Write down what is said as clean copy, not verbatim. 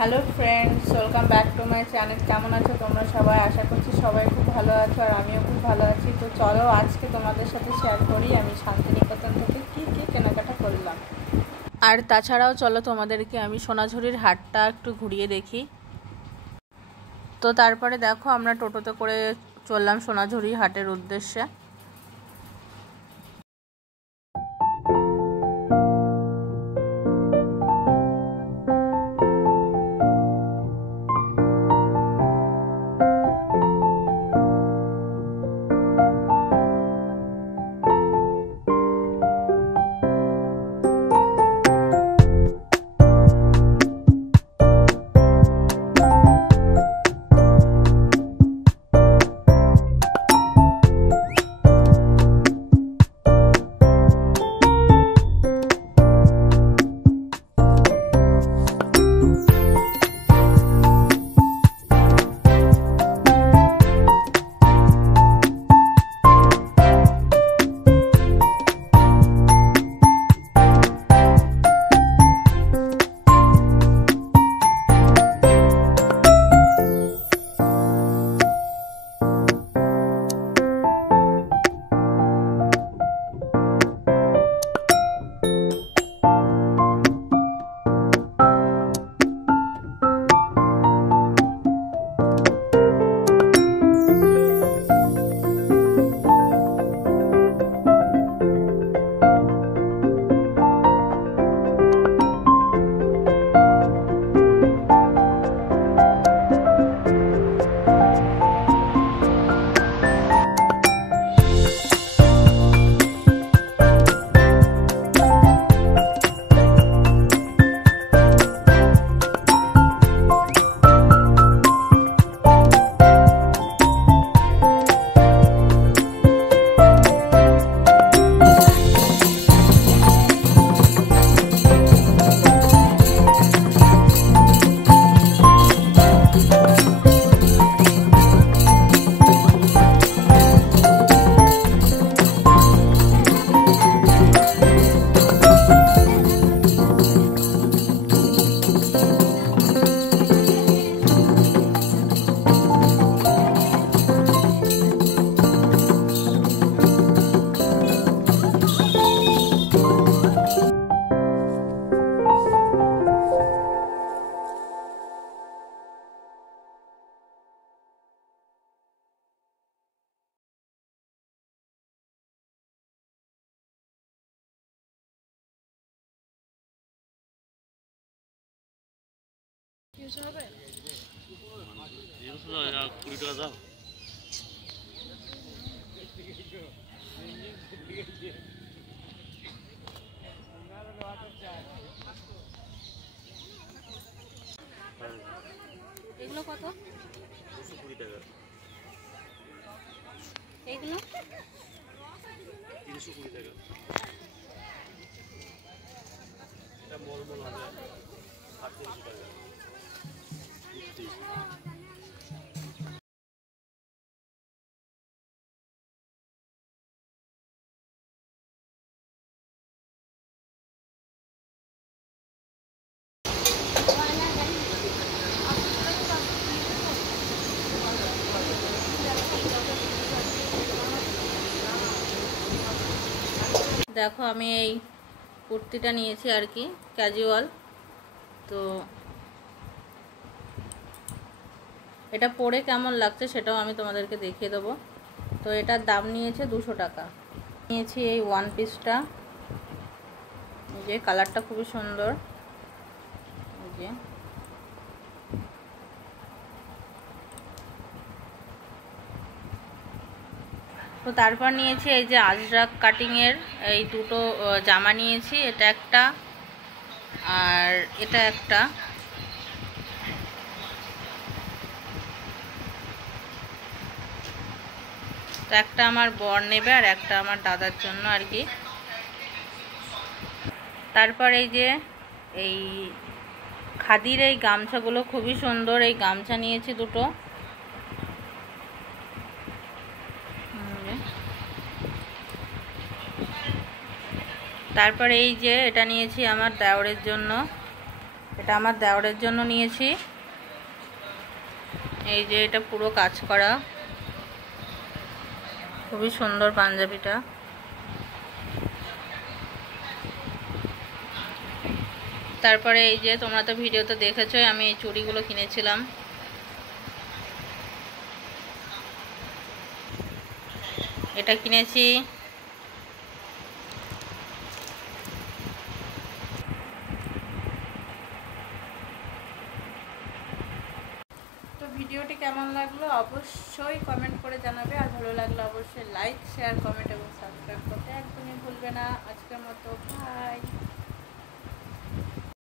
Hello friends, welcome back to my channel. কেমন আছো তোমরা সবাই? আশা করছি সবাই খুব ভালো আছো আর আমিও খুব ভালো আছি। তো চলো আজকে তোমাদের সাথে শেয়ার করি আমি শান্তিনিকেতন থেকে কী কী কেনাকাটা করলাম। আর তাছাড়াও চলো তোমাদেরকে আমি সোনাঝুরির হাটটা একটু ঘুরিয়ে দেখি। তো তারপরে দেখো আমরা টোটোতে করে চললাম সোনাঝুরি হাটের উদ্দেশ্যে। এগুলো কত? 220 টাকা। এগুলো 320 টাকা। এটা মলমল হবে 800 টাকা। দেখো আমি এই কুর্তিটা নিয়েছি আর কি, ক্যাজুয়াল। তো এটা পরে কেমন লাগছে সেটাও আমি তোমাদেরকে দেখিয়ে দেবো। তো এটার দাম নিয়েছে 200 টাকা। নিয়েছি এই ওয়ান পিসটা, যে কালারটা খুবই সুন্দর। যে তো তারপর নিয়েছি এই যে আজরাক কাটিংয়ের এই দুটো জামা নিয়েছি। এটা একটা আর এটা একটা। তো একটা আমার বর নেবে আর একটা আমার দাদার জন্য আর কি। তারপর এই যে এই খাদির এই গামছাগুলো খুবই সুন্দর, এই গামছা নিয়েছি দুটো। তারপর এই যে এটা নিয়েছি আমার দেওরের জন্য, এটা আমার দেওরের জন্য নিয়েছি। এই যে এটা পুরো কাজ করা, খুবই সুন্দর পাঞ্জাবিটা। তারপরে এই যে তোমরা তো ভিডিওতে দেখেছো আমি এই চুড়িগুলো কিনেছিলাম। এটা কিনেছি। তো ভিডিওটি কেমন লাগলো অবশ্যই কমেন্ট করে জানাবে, আর ভালো লাগলে অবশ্যই লাইক, শেয়ার, কমেন্ট এবং সাবস্ক্রাইব করতে একদমই ভুলবে না। আজকের মতো বাই।